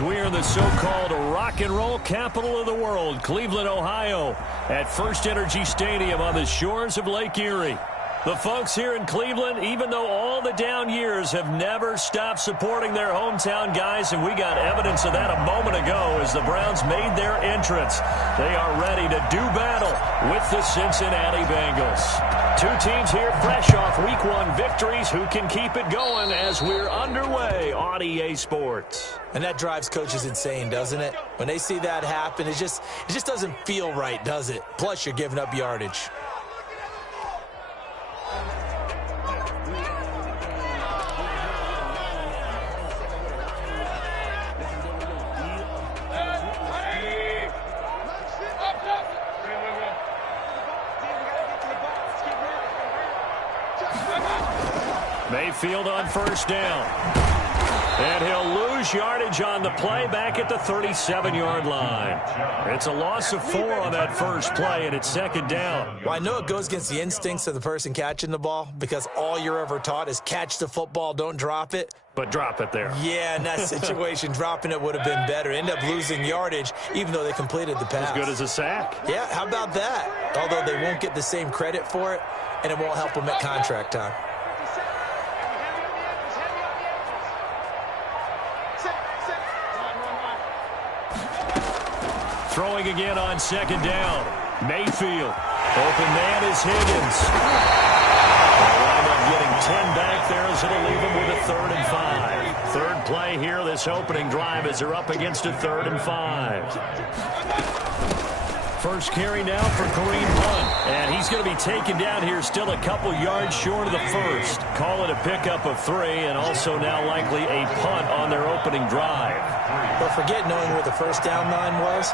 We're in the so-called rock and roll capital of the world, Cleveland, Ohio, at First Energy Stadium on the shores of Lake Erie. The folks here in Cleveland, even though all the down years, have never stopped supporting their hometown guys, and we got evidence of that a moment ago as the Browns made their entrance. They are ready to do battle with the Cincinnati Bengals. Two teams here fresh off Week 1 victories. Who can keep it going as we're underway on EA Sports? And that drives coaches insane, doesn't it? When they see that happen, it just doesn't feel right, does it? Plus, you're giving up yardage. Mayfield on first down. And he'll lose yardage on the play back at the 37-yard line. It's a loss of 4 on that first play, and it's second down. Well, I know it goes against the instincts of the person catching the ball because all you're ever taught is catch the football, don't drop it. But drop it there. Yeah, in that situation, dropping it would have been better. End up losing yardage, even though they completed the pass. As good as a sack. Yeah, how about that? Although they won't get the same credit for it, and it won't help them at contract time. Throwing again on second down. Mayfield. Open man is Higgins. They'll wind up getting 10 back there as it'll leave them with a 3rd and 5. Third play here this opening drive as they're up against a 3rd and 5. First carry now for Kareem Hunt. And he's going to be taken down here still a couple yards short of the first. Call it a pickup of 3 and also now likely a punt on their opening drive. But forget knowing where the first down line was.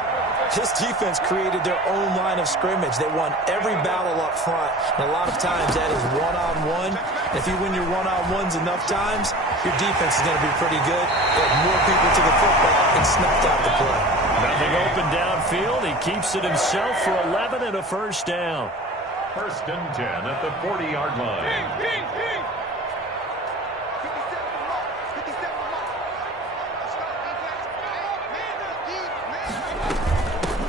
This defense created their own line of scrimmage. They won every battle up front. And a lot of times that is one-on-one. If you win your one-on-ones enough times, your defense is going to be pretty good. Get more people to the football and snuffed out the play. Nothing open downfield. He keeps it himself for 11 and a first down. 1st and 10 at the 40-yard line.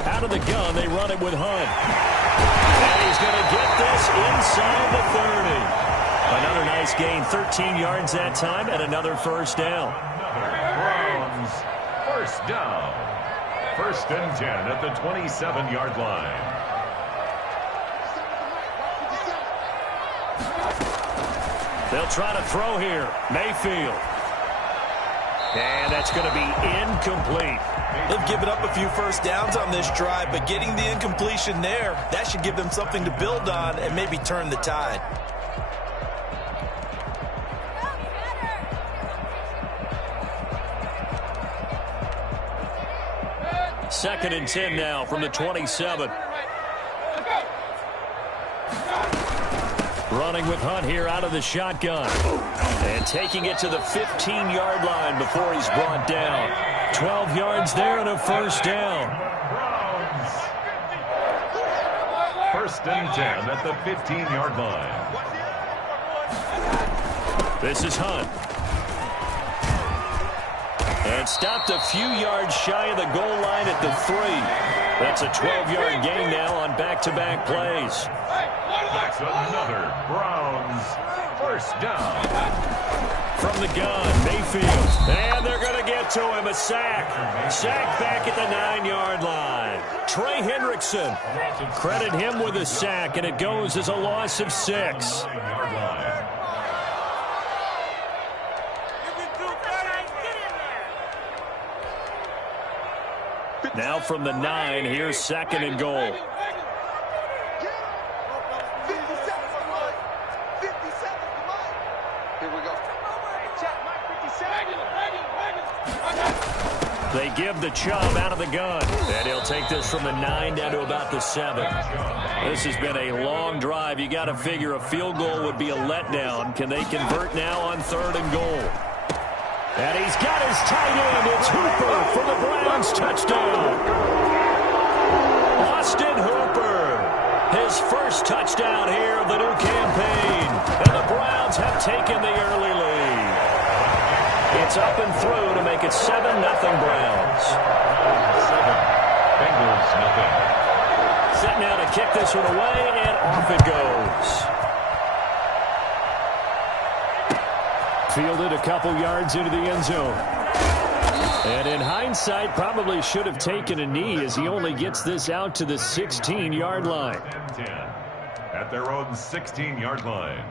Out of the gun, they run it with Hunt. And he's going to get this inside the 30. Another nice gain, 13 yards that time, and another first down. Browns, first down. 1st and 10 at the 27-yard line. They'll try to throw here. Mayfield. And that's going to be incomplete. They've given up a few first downs on this drive, but getting the incompletion there, that should give them something to build on and maybe turn the tide. Second and 10 now from the 27. Running with Hunt here out of the shotgun. And taking it to the 15-yard line before he's brought down. 12 yards there and a first down. Browns. 1st and 10 at the 15-yard line. This is Hunt. And stopped a few yards shy of the goal line at the 3. That's a 12-yard gain now on back-to-back plays. That's another Browns first down. From the gun, Mayfield. And they're going to get to him. A sack. Sack back at the 9-yard line. Trey Hendrickson. Credit him with a sack, and it goes as a loss of 6. Now from the 9, here's 2nd and goal. They give the Chubb out of the gun. And he'll take this from the 9 down to about the 7. This has been a long drive. You got to figure a field goal would be a letdown. Can they convert now on 3rd and goal? And he's got his tight end. It's Hooper for the Browns touchdown. Austin Hooper. His first touchdown here of the new campaign. And the Browns have taken the early lead. It's up and through to make it 7-0 Browns. 7. Bengals, nothing. Set now to kick this one away, and off it goes. Fielded a couple yards into the end zone. And in hindsight, probably should have taken a knee as he only gets this out to the 16-yard line. 10 at their own 16-yard line.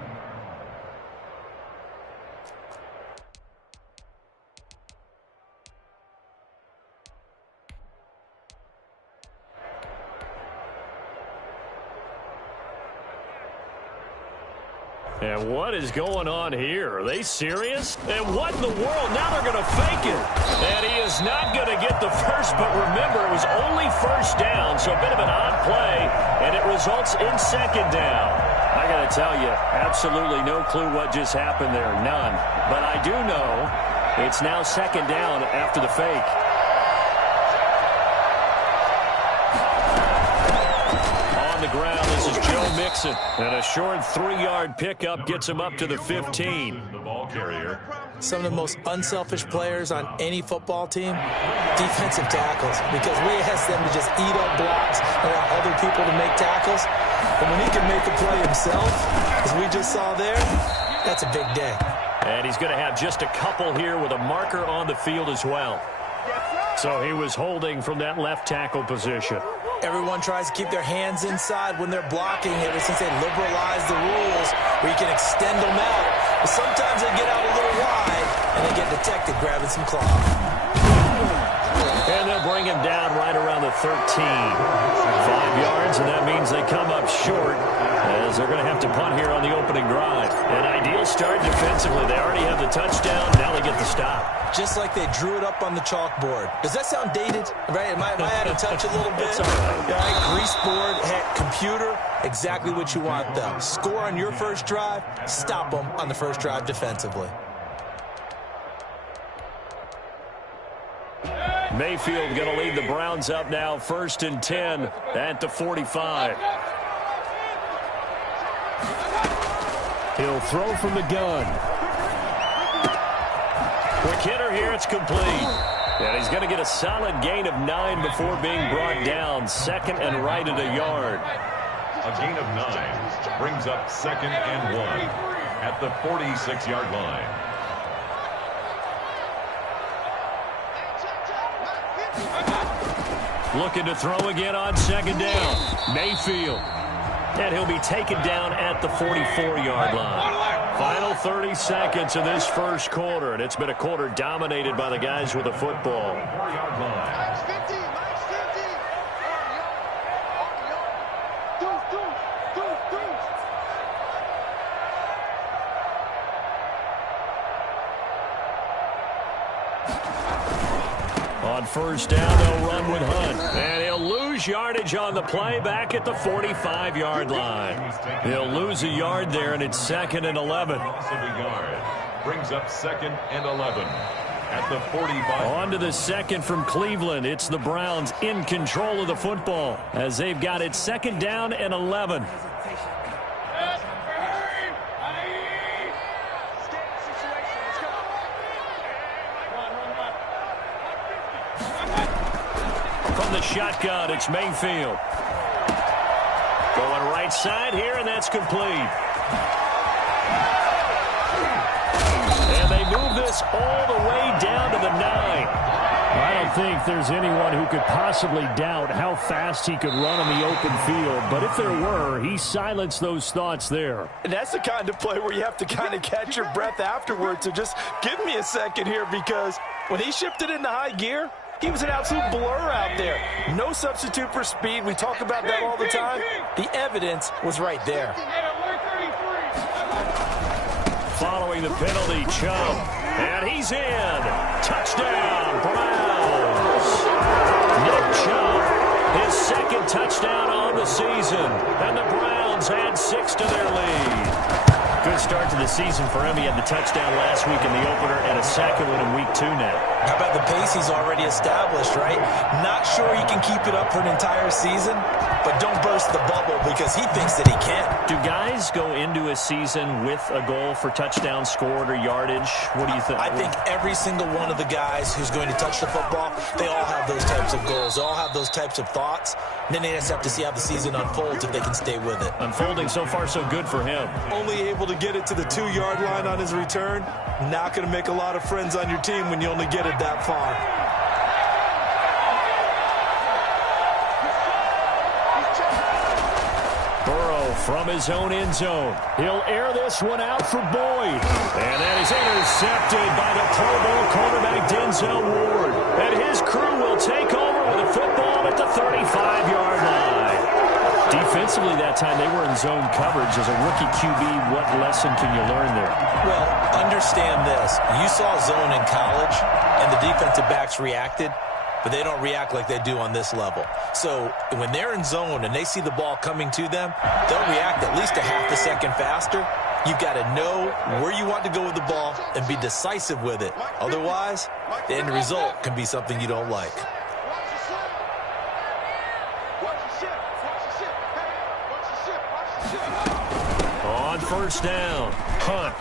And what is going on here? Are they serious? And what in the world? Now they're going to fake it. And he is not going to get the first, but remember, it was only first down, so a bit of an odd play, and it results in second down. I got to tell you, absolutely no clue what just happened there. None. But I do know it's now second down after the fake. On the ground, this is Joe Mixon. And a short 3-yard pickup gets him up to the 15. The ball carrier. Some of the most unselfish players on any football team, defensive tackles, because we ask them to just eat up blocks and allow other people to make tackles. But when he can make a play himself, as we just saw there, that's a big day. And he's going to have just a couple here with a marker on the field as well. So he was holding from that left tackle position. Everyone tries to keep their hands inside when they're blocking ever since they liberalized the rules where you can extend them out. But sometimes they get out a little wide and they get detected grabbing some cloth. And they'll bring him down right around the 13. 5 yards, and that means they come up short as they're going to have to punt here on the opening drive. An ideal start defensively. They already have the touchdown. Now they get the stop. Just like they drew it up on the chalkboard. Does that sound dated? Right? Am I out of touch a little bit? It's all right. Right? Grease board, computer, exactly what you want, though. Score on your first drive, stop them on the first drive defensively. Mayfield going to lead the Browns up now, 1st and 10 at the 45. He'll throw from the gun. Quick hitter here, it's complete. And he's going to get a solid gain of 9 before being brought down. 2nd and right at a yard. A gain of 9 brings up 2nd and 1 at the 46-yard line. Looking to throw again on 2nd down. Mayfield. And he'll be taken down at the 44-yard line. Final 30 seconds of this first quarter, and it's been a quarter dominated by the guys with the football. On 1st down, they'll run with Hunt. And he'll lose yardage on the play back at the 45-yard line. He'll lose a yard there, and it's 2nd and 11. Loss of a yard brings up 2nd and 11 at the 45. On to the second from Cleveland. It's the Browns in control of the football as they've got it 2nd down and 11. From the shotgun, it's Mayfield. Going right side here, and that's complete. And they move this all the way down to the 9. I don't think there's anyone who could possibly doubt how fast he could run on the open field. But if there were, he silenced those thoughts there. And that's the kind of play where you have to kind of catch your breath afterwards. So just give me a second here, because when he shifted into high gear, he was an absolute blur out there. No substitute for speed. We talk about that all the time. The evidence was right there. Following the penalty, Chubb. And he's in. Touchdown, Browns. Nick Chubb, his 2nd touchdown on the season. And the Browns add 6 to their lead. Good start to the season for him. He had the touchdown last week in the opener and a second one in week 2 now. How about the pace he's already established, right? Not sure he can keep it up for an entire season, but don't burst the bubble because he thinks that he can. Do guys go into a season with a goal for touchdown scored or yardage? What do you think? I think every single one of the guys who's going to touch the football, they all have those types of goals. They all have those types of thoughts. And then they just have to see how the season unfolds if they can stay with it. Unfolding so far so good for him. Only able to get it to the 2-yard line on his return. Not going to make a lot of friends on your team when you only get it that far. Burrow from his own end zone. He'll air this one out for Boyd. And that is intercepted by the Pro Bowl cornerback Denzel Ward. And his crew will take over with a football at the 35-yard line. Defensively that time, they were in zone coverage. As a rookie QB, what lesson can you learn there? Well, understand this. You saw zone in college, and the defensive backs reacted, but they don't react like they do on this level. So when they're in zone and they see the ball coming to them, they'll react at least a half a second faster. You've got to know where you want to go with the ball and be decisive with it. Otherwise, the end result can be something you don't like. On first down, Hunt.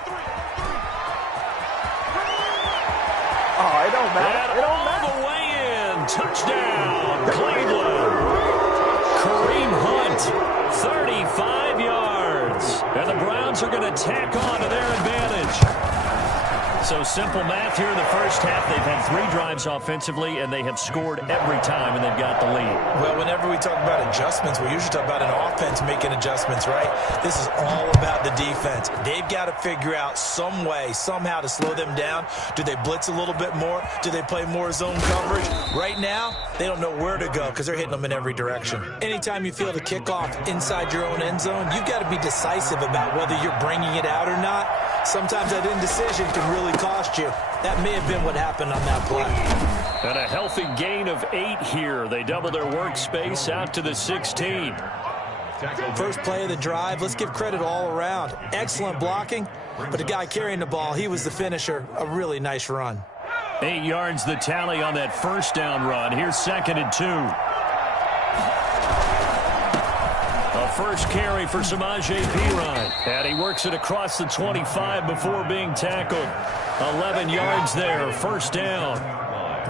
Oh, it don't matter. And all the way in. Touchdown, Cleveland. Kareem Hunt, 35 yards. And the Browns are going to tack on to their advantage. So simple math here in the first half. They've had 3 drives offensively, and they have scored every time, and they've got the lead. Well, whenever we talk about adjustments, we usually talk about an offense making adjustments, right? This is all about the defense. They've got to figure out some way, somehow to slow them down. Do they blitz a little bit more? Do they play more zone coverage? Right now, they don't know where to go because they're hitting them in every direction. Anytime you feel the kickoff inside your own end zone, you've got to be decisive about whether you're bringing it out or not. Sometimes that indecision can really cost you. That may have been what happened on that play. And a healthy gain of 8 here. They double their workspace out to the 16. First play of the drive, let's give credit all around. Excellent blocking, but the guy carrying the ball, he was the finisher. A really nice run. 8 yards the tally on that first down run. Here's 2nd and 2. A first carry for Samaje Perine. And he works it across the 25 before being tackled. 11 yards there, first down.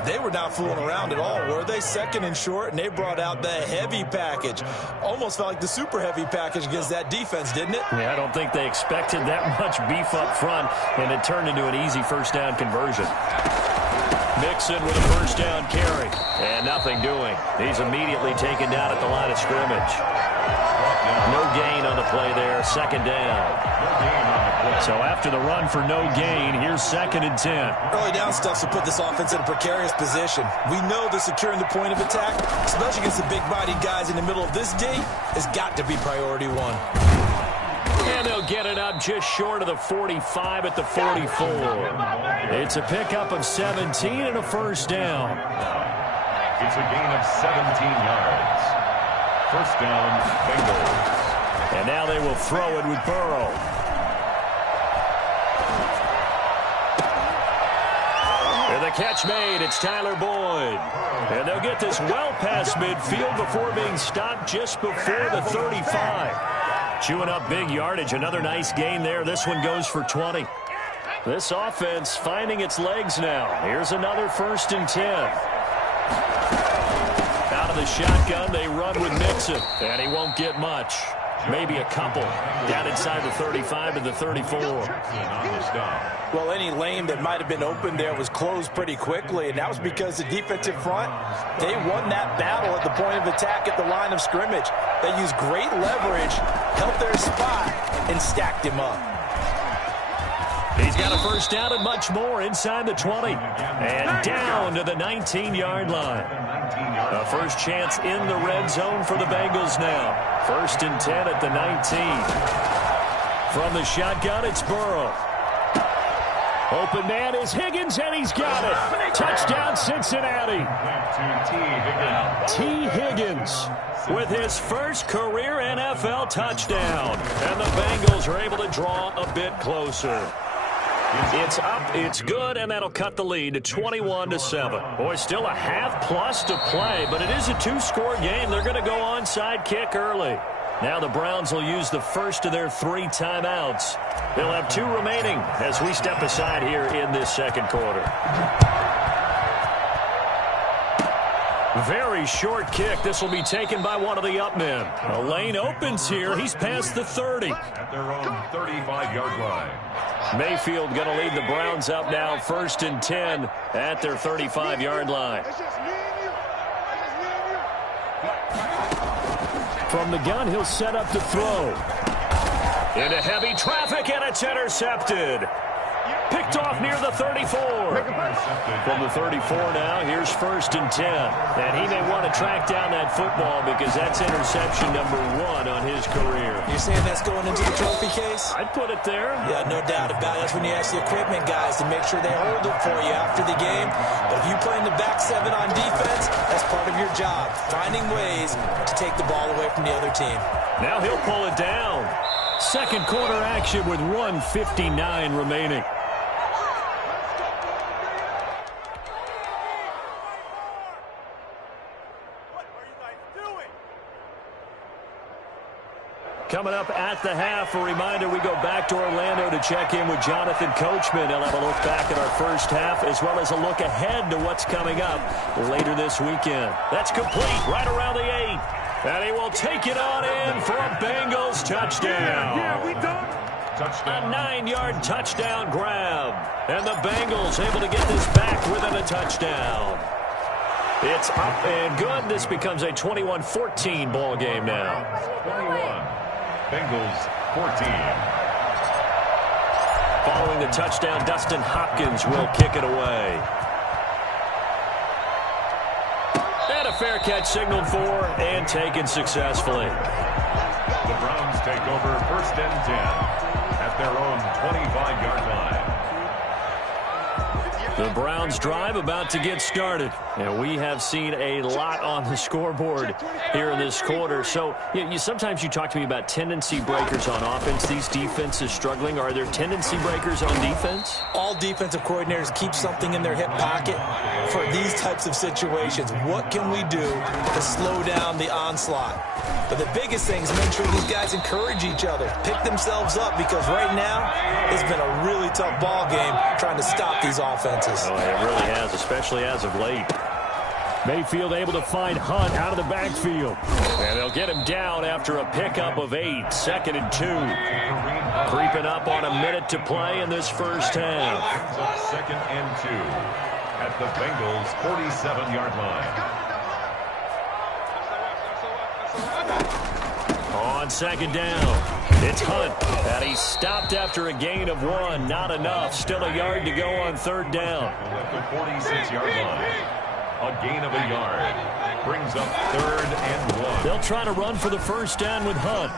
They were not fooling around at all, were they? 2nd and short, and they brought out the heavy package. Almost felt like the super heavy package against that defense, didn't it? Yeah, I don't think they expected that much beef up front, and it turned into an easy first down conversion. Mixon with a first down carry, and nothing doing. He's immediately taken down at the line of scrimmage. No gain on the play there, 2nd down. So after the run for no gain, here's 2nd and 10. Early down stuff to put this offense in a precarious position. We know that securing the point of attack, especially against the big-bodied guys in the middle of this D, has got to be priority 1. And they'll get it up just short of the 45 at the 44. It's a pickup of 17 and a first down. It's a gain of 17 yards. First down, Bengals. And now they will throw it with Burrow. And the catch made. It's Tyler Boyd. And they'll get this well past midfield before being stopped just before the 35. Chewing up big yardage. Another nice gain there. This one goes for 20. This offense finding its legs now. Here's another 1st and 10. Out of the shotgun, they run with Mixon. And he won't get much. Maybe a couple. Down inside the 35 to the 34. Well, any lane that might have been open there was closed pretty quickly, and that was because the defensive front, they won that battle at the point of attack at the line of scrimmage. They used great leverage, held their spot, and stacked him up. He's got a first down and much more inside the 20. And down to the 19-yard line. A first chance in the red zone for the Bengals now. 1st and 10 at the 19. From the shotgun, it's Burrow. Open man is Higgins. Higgins, and he's got it. Touchdown, Cincinnati. T. Higgins with his first career NFL touchdown. And the Bengals are able to draw a bit closer. It's up, it's good, and that'll cut the lead to 21-7. Boy, still a half-plus to play, but it is a two-score game. They're going to go onside kick early. Now the Browns will use the first of their 3 timeouts. They'll have 2 remaining as we step aside here in this second quarter. Very short kick. This will be taken by one of the up men. A lane opens here. He's past the 30. At their own 35-yard line. Mayfield going to lead the Browns up now, 1st and 10 at their 35-yard line. From the gun, he'll set up to throw. Into heavy traffic, and it's intercepted. Picked off near the 34. From the 34 now, here's 1st and 10. And he may want to track down that football because that's interception number 1 on his career. You're saying that's going into the trophy case? I'd put it there. Yeah, no doubt about it. That's when you ask the equipment guys to make sure they hold it for you after the game. But if you play in the back 7 on defense, that's part of your job, finding ways to take the ball away from the other team. Now he'll pull it down. Second quarter action with 1:59 remaining. Coming up at the half, a reminder, we go back to Orlando to check in with Jonathan Coachman. He'll have a look back at our first half as well as a look ahead to what's coming up later this weekend. That's complete right around the 8. And he will take it on in for a Bengals touchdown. Yeah, we done. Touchdown. A 9-yard touchdown grab. And the Bengals able to get this back within a touchdown. It's up and good. This becomes a 21-14 ball game now. 21. Bengals 14. Following the touchdown, Dustin Hopkins will kick it away. And a fair catch signaled for and taken successfully. The Browns take over 1st and 10 at their own 25-yard line. The Browns drive about to get started. And we have seen a lot on the scoreboard here in this quarter. So sometimes you talk to me about tendency breakers on offense. These defenses struggling. Are there tendency breakers on defense? All defensive coordinators keep something in their hip pocket for these types of situations. What can we do to slow down the onslaught? But the biggest thing is make sure these guys encourage each other, pick themselves up, because right now it's been a really tough ball game trying to stop these offenses. Oh, it really has, especially as of late. Mayfield able to find Hunt out of the backfield. And they'll get him down after a pickup of 8. 2nd and 2. Creeping up on a minute to play in this first half. 2nd and 2 at the Bengals 47-yard line. On 2nd down, it's Hunt. And he's stopped after a gain of 1. Not enough. Still a yard to go on 3rd down. At the 46-yard line. A gain of a yard. Brings up 3rd and 1. They'll try to run for the first down with Hunt.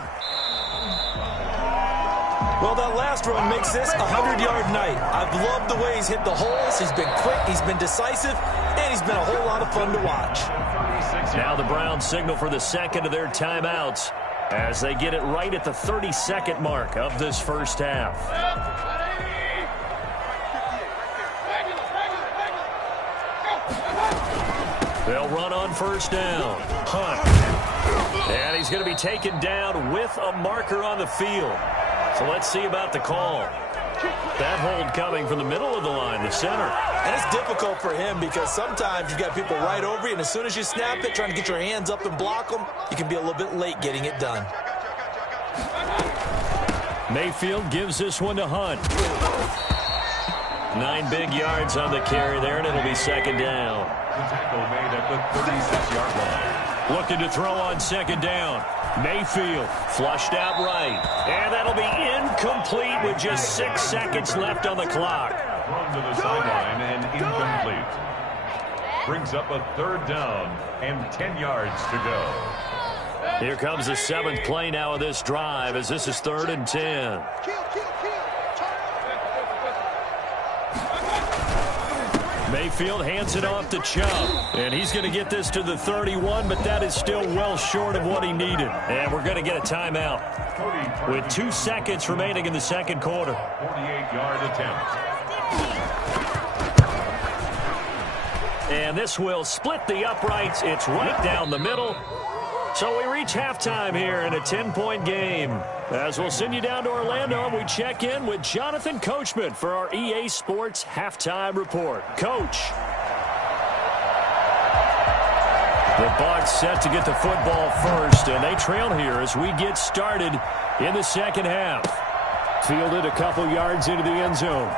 Well, that last run makes this a 100-yard night. I've loved the way he's hit the holes. He's been quick, he's been decisive, and he's been a whole lot of fun to watch. Now the Browns signal for the second of their timeouts as they get it right at the 32nd mark of this first half. They'll run on first down. Hunt. And he's going to be taken down with a marker on the field. So let's see about the call. That hold coming from the middle of the line, the center. And it's difficult for him because sometimes you've got people right over you, and as soon as you snap it, trying to get your hands up and block them, you can be a little bit late getting it done. Mayfield gives this one to Hunt. 9 big yards on the carry there, and it'll be 2nd down. The tackle made at the 36-yard line. Looking to throw on 2nd down. Mayfield flushed out right. And that'll be incomplete with just 6 seconds left on the clock. Thrown to the sideline and incomplete. Brings up a 3rd down and 10 yards to go. Here comes the 7th play now of this drive as this is 3rd and 10. Mayfield hands it off to Chubb. And he's going to get this to the 31, but that is still well short of what he needed. And we're going to get a timeout with 2 seconds remaining in the second quarter. 48-yard attempt. And this will split the uprights. It's right down the middle. So we reach halftime here in a 10-point game. As we'll send you down to Orlando, and we check in with Jonathan Coachman for our EA Sports Halftime Report. Coach. The Bucs set to get the football first, and they trail here as we get started in the second half. Fielded a couple yards into the end zone.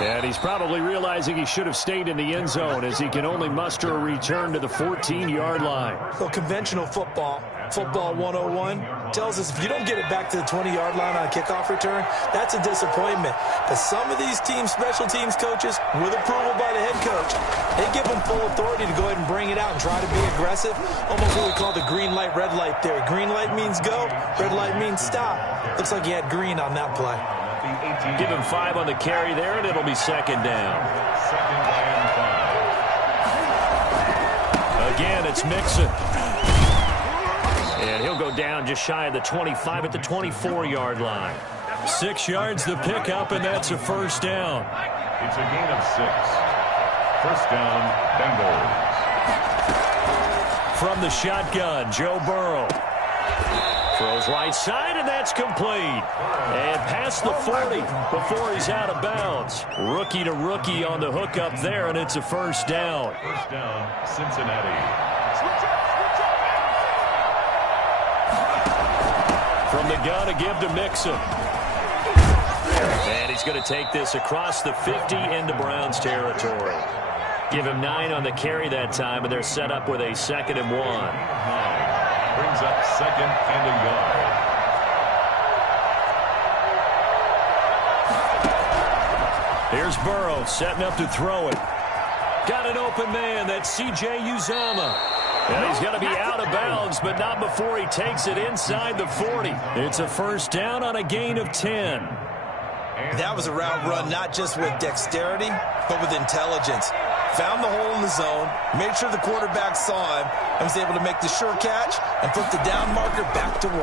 And he's probably realizing he should have stayed in the end zone as he can only muster a return to the 14-yard line. So conventional football 101, tells us if you don't get it back to the 20-yard line on a kickoff return, that's a disappointment. But some of these special teams coaches, with approval by the head coach, they give them full authority to go ahead and bring it out and try to be aggressive. Almost what we call the green light, red light theory. Green light means go, red light means stop. Looks like he had green on that play. Give him 5 on the carry there, and it'll be second down. Again, it's Mixon. And he'll go down just shy of the 25 at the 24-yard line. 6 yards the pickup, and that's a first down. It's a gain of 6. First down, Bengals. From the shotgun, Joe Burrow. Throws right side, and that's complete. And past the 40 before he's out of bounds. Rookie to rookie on the hookup there, and it's a first down. First down, Cincinnati. From the gun to give to Mixon. And he's going to take this across the 50 into Browns territory. Give him 9 on the carry that time, and they're set up with a 2nd and 1. Brings up 2nd and a yard. Here's Burrow setting up to throw it. Got an open man. That's C.J. Uzomah. And he's going to be out of bounds, but not before he takes it inside the 40. It's a first down on a gain of 10. That was a route run not just with dexterity, but with intelligence. Found the hole in the zone, made sure the quarterback saw him, and was able to make the sure catch and put the down marker back to 1.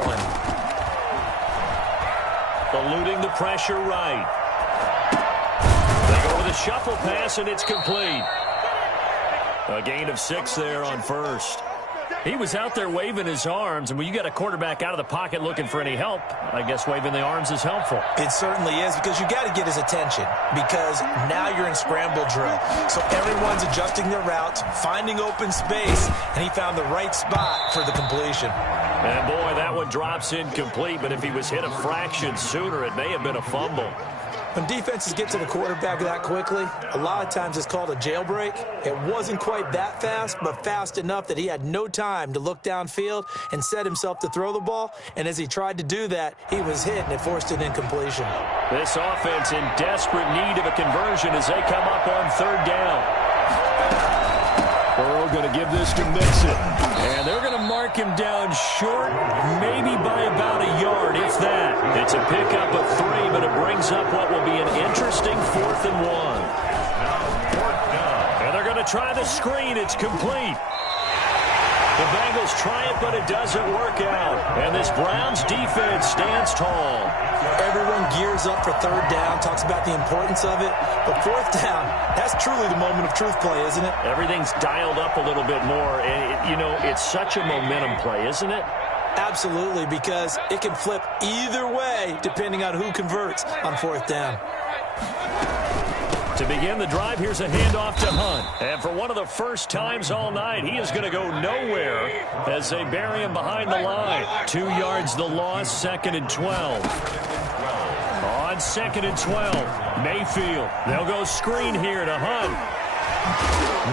Eluding the pressure right. They go with a shuffle pass, and it's complete. A gain of 6 there on first. He was out there waving his arms, and when you got a quarterback out of the pocket looking for any help, I guess waving the arms is helpful. It certainly is, because you got to get his attention, because now you're in scramble drill. So everyone's adjusting their routes, finding open space, and he found the right spot for the completion. And boy, that one drops incomplete, but if he was hit a fraction sooner, it may have been a fumble. When defenses get to the quarterback that quickly, a lot of times it's called a jailbreak. It wasn't quite that fast, but fast enough that he had no time to look downfield and set himself to throw the ball. And as he tried to do that, he was hit, and it forced an incompletion. This offense in desperate need of a conversion as they come up on 3rd down. Burrow going to give this to Mixon. And they're going to mark him down short, maybe by about a yard, if that. It's a pickup of 3, but it brings up what will be an interesting 4th and 1. And they're going to try the screen. It's complete. The Bengals try it, but it doesn't work out. And this Browns defense stands tall. Everyone gears up for 3rd down, talks about the importance of it. But 4th down, that's truly the moment of truth play, isn't it? Everything's dialed up a little bit more. And, it's such a momentum play, isn't it? Absolutely, because it can flip either way depending on who converts on 4th down. To begin the drive, here's a handoff to Hunt. And for one of the first times all night, he is going to go nowhere as they bury him behind the line. 2 yards the loss, 2nd and 12. On 2nd and 12, Mayfield. They'll go screen here to Hunt.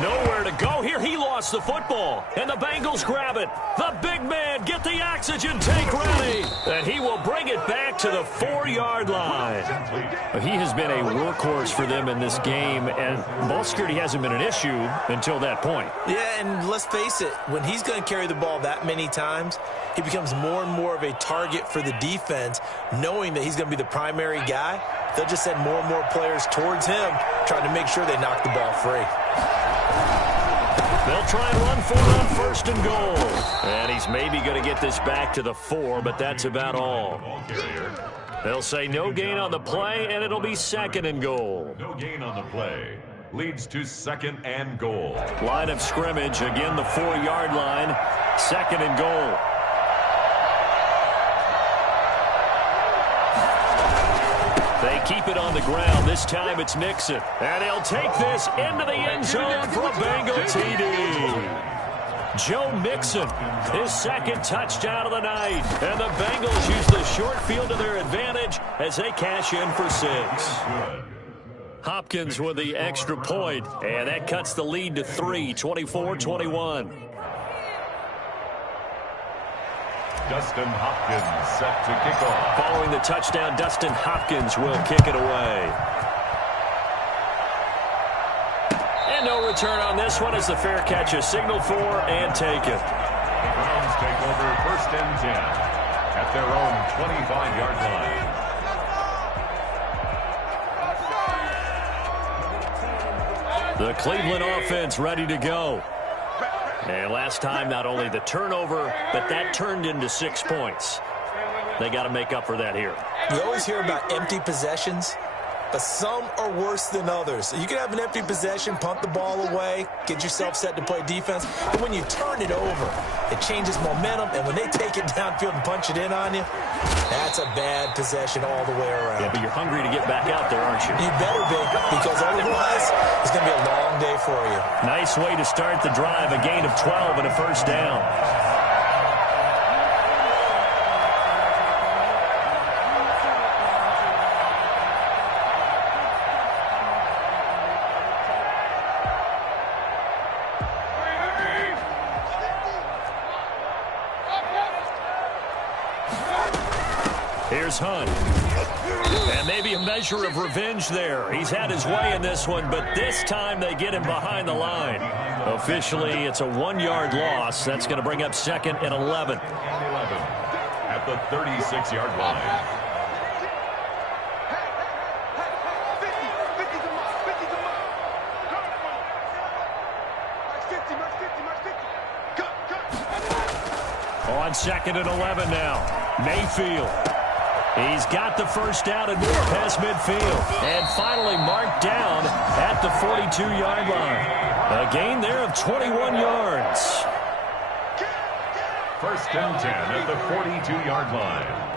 Nowhere to go here. He lost the football, and the Bengals grab it. The big man, get the oxygen tank ready, and he will bring it back to the 4-yard line. He has been a workhorse for them in this game, and ball security hasn't been an issue until that point. Yeah, and let's face it, when he's going to carry the ball that many times, he becomes more and more of a target for the defense, knowing that he's going to be the primary guy. they'll just send more and more players towards him, trying to make sure they knock the ball free. They'll try and run for it on first and goal. And he's maybe going to get this back to the 4, but that's about all. They'll say no gain on the play, and it'll be second and goal. No gain on the play. Leads to second and goal. Line of scrimmage, again the 4-yard line. Second and goal. They keep it on the ground. This time it's Mixon. And he'll take this into the end zone for a Bengal TD. Joe Mixon, his second touchdown of the night. And the Bengals use the short field to their advantage as they cash in for 6. Hopkins with the extra point, and that cuts the lead to 3, 24-21. Dustin Hopkins set to kick off. Following the touchdown, Dustin Hopkins will kick it away. And no return on this one as the fair catch is signaled for and taken. The Browns take over first and 10 at their own 25-yard line. The Cleveland offense ready to go. And last time, not only the turnover, but that turned into 6 points. They got to make up for that here. You always hear about empty possessions, but some are worse than others. You can have an empty possession, punt the ball away, get yourself set to play defense. But when you turn it over, it changes momentum, and when they take it downfield and punch it in on you, that's a bad possession all the way around. Yeah, but you're hungry to get back out there, aren't you? You better be, because otherwise it's going to be a long day for you. Nice way to start the drive, a gain of 12 and a first down. Here's Hunt. And maybe a measure of revenge there. He's had his way in this one, but this time they get him behind the line. Officially, it's a 1-yard loss. That's going to bring up second and 11. At the 36-yard line. On second and 11 now. Mayfield. He's got the first down and more past midfield. And finally marked down at the 42-yard line. A gain there of 21 yards. First and 10 at the 42-yard line.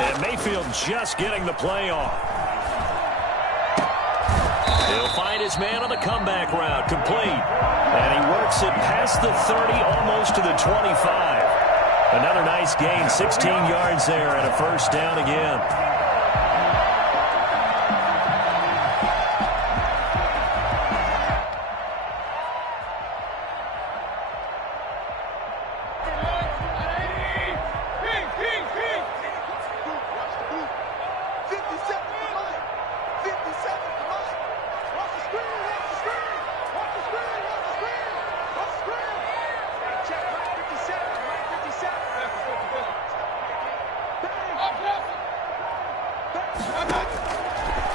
And Mayfield just getting the play off. He'll find his man on the comeback route, complete. And he works it past the 30, almost to the 25. Another nice gain, 16 yards there, and a first down again.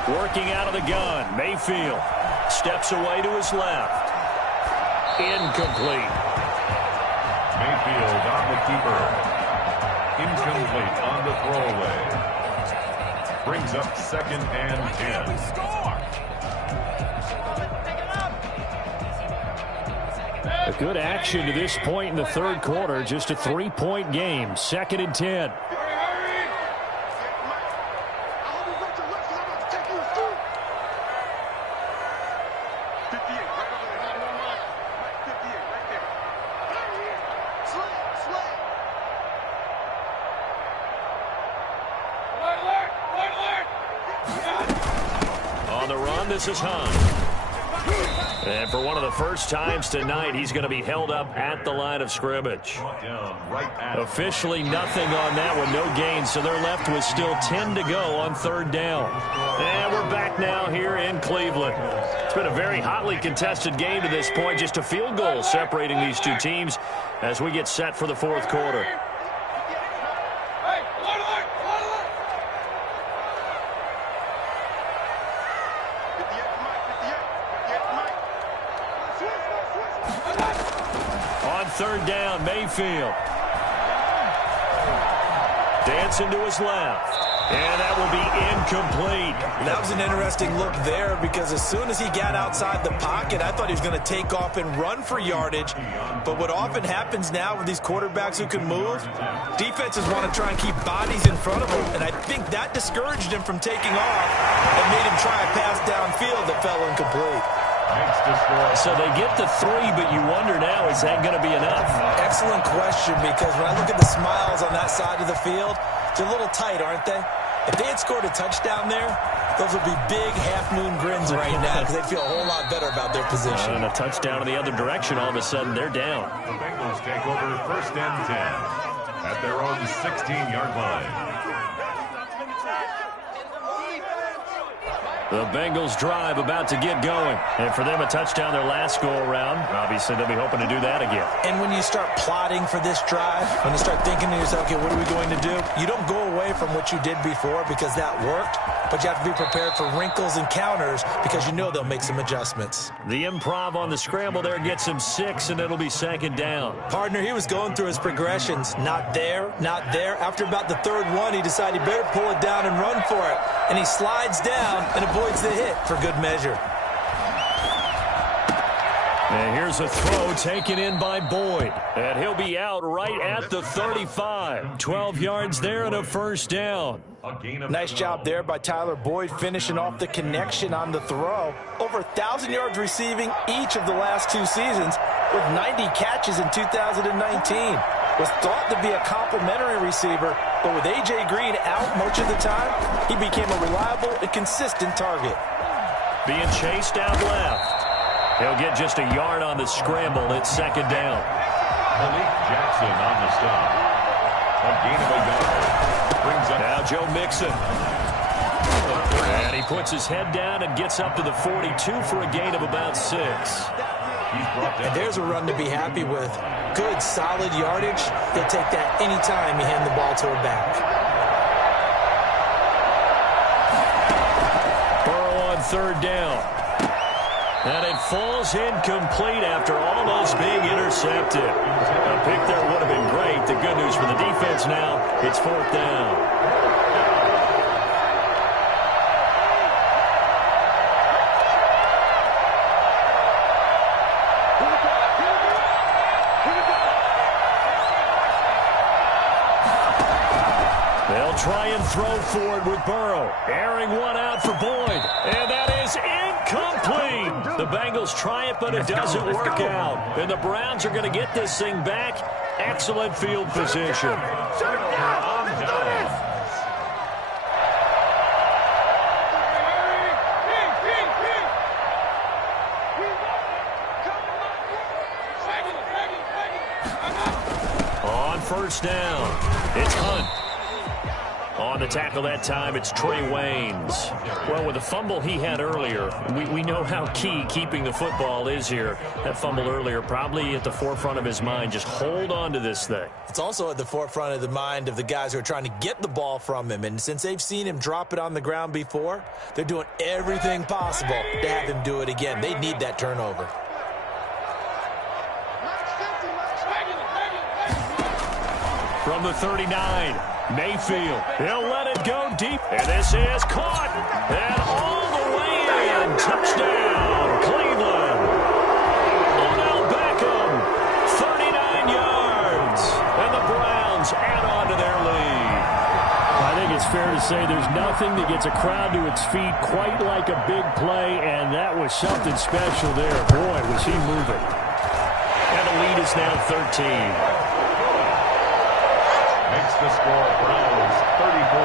Working out of the gun, Mayfield steps away to his left. Incomplete. Mayfield on the keeper. Incomplete on the throwaway. Brings up second and 10. A good action to this point in the third quarter. Just a 3-point game. Second and 10. On the run, this is Hunt. And for one of the first times tonight, he's going to be held up at the line of scrimmage. Officially nothing on that one, no gain, so they're left with still 10 to go on third down. And we're back now here in Cleveland. It's been a very hotly contested game to this point, just a field goal separating these two teams as we get set for the fourth quarter. Third down, Mayfield. Dancing to his left. And that will be incomplete. That was an interesting look there because as soon as he got outside the pocket, I thought he was going to take off and run for yardage. But what often happens now with these quarterbacks who can move, defenses want to try and keep bodies in front of them. And I think that discouraged him from taking off and made him try a pass downfield that fell incomplete. So they get the 3, but you wonder now, is that going to be enough? Excellent question, because when I look at the smiles on that side of the field, they're a little tight, aren't they? If they had scored a touchdown there, those would be big half-moon grins right now because they feel a whole lot better about their position. And a touchdown in the other direction, all of a sudden they're down. The Bengals take over first and 10 at their own 16-yard line. The Bengals drive about to get going. And for them, a touchdown their last go-around. Obviously, they'll be hoping to do that again. And when you start plotting for this drive, when you start thinking to yourself, okay, what are we going to do? You don't go away from what you did before because that worked, but you have to be prepared for wrinkles and counters because you know they'll make some adjustments. The improv on the scramble there gets him 6, and it'll be second down. Partner, he was going through his progressions. Not there, not there. After about the third one, he decided he better pull it down and run for it. And he slides down and avoids the hit for good measure. And here's a throw taken in by Boyd. And he'll be out right at the 35. 12 yards there and a first down. Nice job there by Tyler Boyd finishing off the connection on the throw. Over 1,000 yards receiving each of the last 2 seasons with 90 catches in 2019. Was thought to be a complimentary receiver, but with A.J. Green out much of the time, he became a reliable and consistent target. Being chased out left. He'll get just a yard on the scramble. It's second down. Malik Jackson on the stop. A gain of a yard. Brings up now Joe Mixon. And he puts his head down and gets up to the 42 for a gain of about 6. And there's a run to be happy with. Good, solid yardage. He'll take that anytime you hand the ball to a back. Burrow on third down. And it falls incomplete after almost being intercepted. A pick there would have been great. The good news for the defense now, it's fourth down. Try and throw forward with Burrow. Airing one out for Boyd. And that is incomplete. The Bengals try it, but it doesn't work out. And the Browns are going to get this thing back. Excellent field position. On first down, it's Hunt. On the tackle that time, it's Trey Waynes. Well, with the fumble he had earlier, we know how key keeping the football is here. That fumble earlier probably at the forefront of his mind. Just hold on to this thing. It's also at the forefront of the mind of the guys who are trying to get the ball from him. And since they've seen him drop it on the ground before, they're doing everything possible to have him do it again. They need that turnover. From the 39, Mayfield. He'll let it go deep. And this is caught. And all the way in. Touchdown, Cleveland. Odell Beckham, 39 yards. And the Browns add on to their lead. I think it's fair to say there's nothing that gets a crowd to its feet quite like a big play, and that was something special there. Boy, was he moving. And the lead is now 13. Makes the score Browns 34,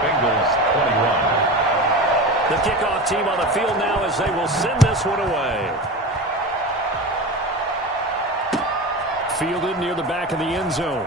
Bengals 21. The kickoff team on the field now as they will send this one away. Fielded near the back of the end zone.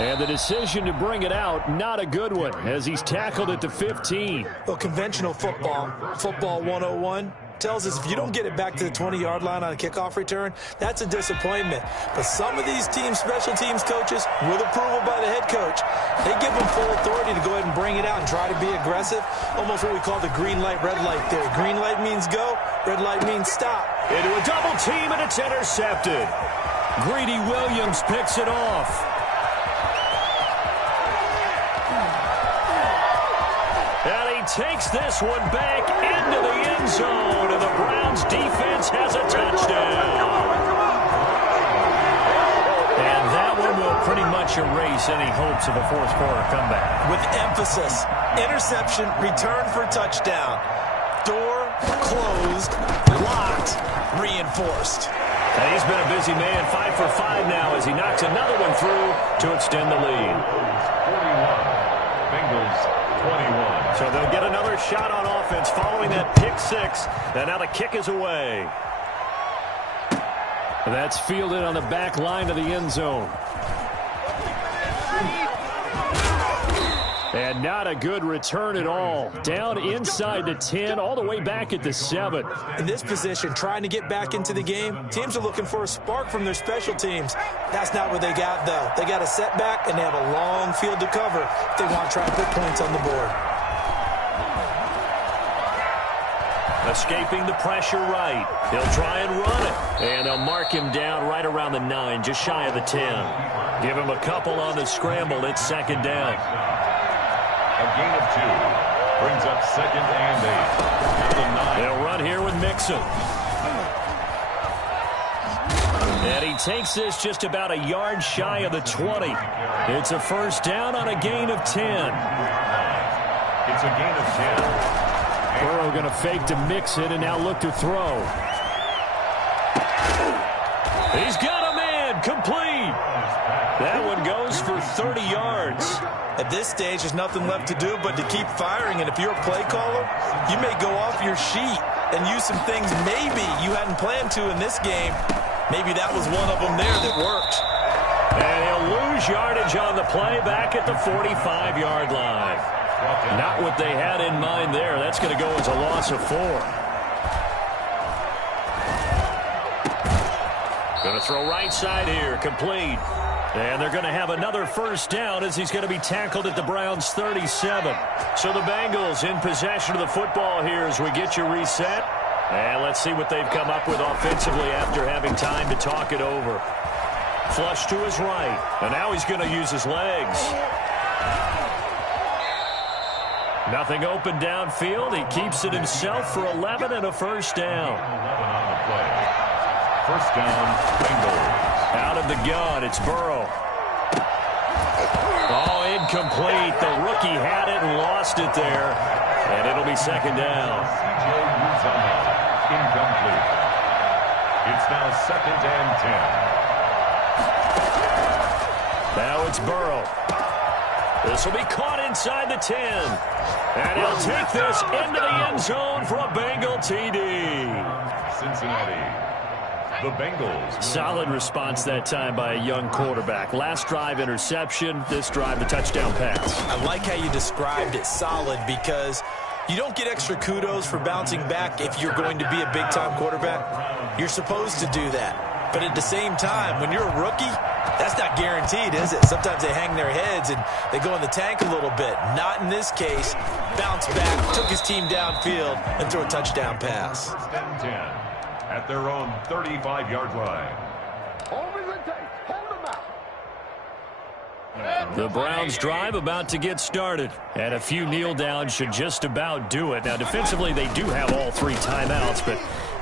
And the decision to bring it out, not a good one, as he's tackled at the 15. Well, conventional football 101, tells us if you don't get it back to the 20-yard line on a kickoff return, that's a disappointment. But some of these teams, special teams coaches, with approval by the head coach, they give them full authority to go ahead and bring it out and try to be aggressive. Almost what we call the green light, red light theory. Green light means go, red light means stop. Into a double team, and it's intercepted. Greedy Williams picks it off. And he takes this one back into the end zone, and the Browns defense has a touchdown. And that one will pretty much erase any hopes of a fourth quarter comeback. With emphasis, interception, return for touchdown. Door closed, locked, reinforced. And he's been a busy man, 5 for 5 now as he knocks another one through to extend the lead. 41, Bengals 21. So they'll get another shot on offense following that pick six. And now the kick is away. And that's fielded on the back line of the end zone. And not a good return at all. Down inside the 10, all the way back at the 7. In this position, trying to get back into the game, teams are looking for a spark from their special teams. That's not what they got, though. They got a setback, and they have a long field to cover if they want to try to put points on the board. Escaping the pressure right. He'll try and run it. And they'll mark him down right around the 9, just shy of the 10. Give him a couple on the scramble. It's second down. A gain of 2. Brings up second and 8. At the 9. They'll run here with Mixon. And he takes this just about a yard shy of the 20. It's a first down on a gain of 10. It's a gain of 10. Burrow going to fake to mix it and now look to throw. He's got a man, complete. That one goes for 30 yards. At this stage, there's nothing left to do but to keep firing. And if you're a play caller, you may go off your sheet and use some things maybe you hadn't planned to in this game. Maybe that was one of them there that worked. And he'll lose yardage on the play back at the 45-yard line. Not what they had in mind there. That's going to go as a loss of 4. Going to throw right side here, complete. And they're going to have another first down as he's going to be tackled at the Browns' 37. So the Bengals in possession of the football here as we get you reset. And let's see what they've come up with offensively after having time to talk it over. Flush to his right. And now he's going to use his legs. Nothing open downfield. He keeps it himself for 11 and a first down. 11 on the play. First down, Bengals. Out of the gun, it's Burrow. Oh, incomplete. The rookie had it and lost it there. And it'll be second down. C.J. Uzomah, incomplete. It's now second and 10. Now it's Burrow. This will be caught inside the 10. And he'll take this into the end zone for a Bengal TD. Cincinnati. The Bengals. Solid response that time by a young quarterback. Last drive interception, this drive the touchdown pass. I like how you described it, solid, because you don't get extra kudos for bouncing back if you're going to be a big-time quarterback. You're supposed to do that. But at the same time, when you're a rookie, that's not guaranteed, is it? Sometimes they hang their heads and they go in the tank a little bit. Not in this case. Bounce back, took his team downfield, and threw a touchdown pass. First and 10 at their own 35-yard line. The Browns drive about to get started. And a few kneel downs should just about do it. Now, defensively, they do have all 3 timeouts, but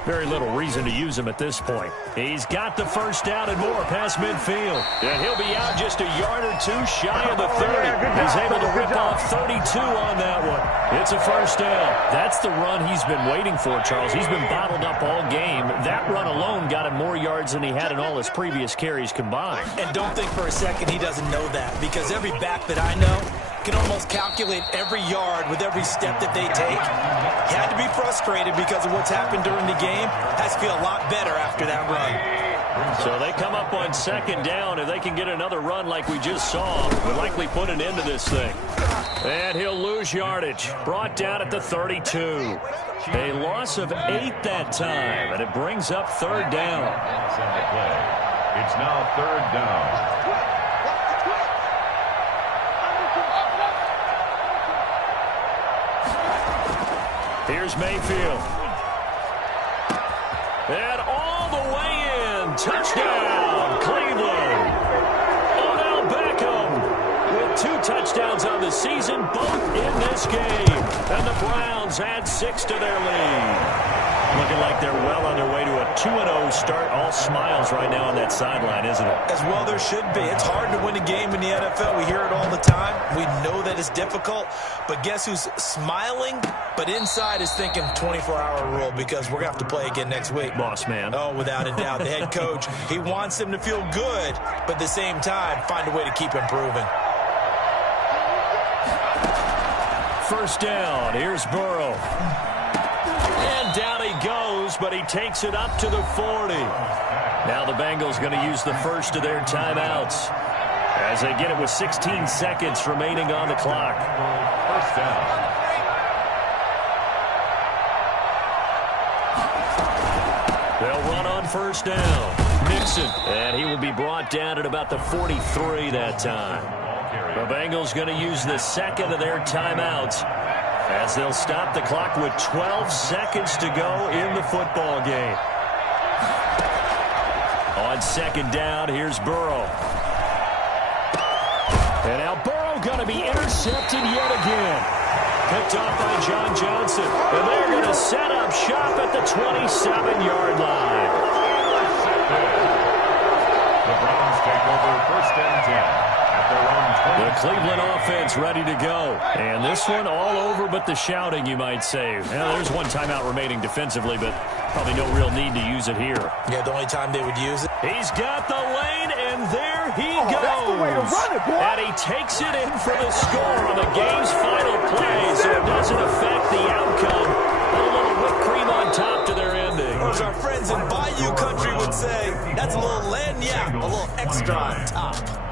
very little reason to use them at this point. He's got the first down and more past midfield. And he'll be out just a yard or 2 shy of the 30. He's able to rip off 32 on that one. It's a first down. That's the run he's been waiting for, Charles. He's been bottled up all game. That run alone got him more yards than he had in all his previous carries combined. And don't think for a second he doesn't know that, because every back that I know can almost calculate every yard with every step that they take. He had to be frustrated because of what's happened during the game. Has to feel a lot better after that run. So they come up on second down. If they can get another run like we just saw, we'll likely put an end to this thing. And he'll lose yardage. Brought down at the 32. A loss of 8 that time, and it brings up third down. It's now third down. Here's Mayfield. And all the way in. Touchdown, Cleveland. Odell Beckham with 2 touchdowns on the season, both in this game. And the Browns add 6 to their lead. Looking like they're well on their way to a 2-0 start. All smiles right now on that sideline, isn't it? As well there should be. It's hard to win a game in the NFL. We hear it all the time. We know that it's difficult. But guess who's smiling? But inside is thinking 24-hour rule because we're going to have to play again next week. Boss man. Oh, without a doubt. The head coach, he wants them to feel good, but at the same time, find a way to keep improving. First down. Here's Burrow. And down he goes, but he takes it up to the 40. Now the Bengals going to use the first of their timeouts as they get it with 16 seconds remaining on the clock. First down. They'll run on first down. Mixon, and he will be brought down at about the 43 that time. The Bengals going to use the second of their timeouts as they'll stop the clock with 12 seconds to go in the football game. On second down, here's Burrow. And now Burrow going to be intercepted yet again. Picked off by John Johnson. And they're going to set up shop at the 27-yard line. The Browns take over first and 10. The Cleveland offense ready to go. And this one all over but the shouting, you might say. Well, there's one timeout remaining defensively, but probably no real need to use it here. Yeah, the only time they would use it. He's got the lane, and there he goes. That's the way to run it, boy. And he takes it in for the score on the game's final play, so it doesn't affect the outcome. A little whipped cream on top to their ending. Or as our friends in Bayou Country would say, that's a little lagniappe, a little extra on top.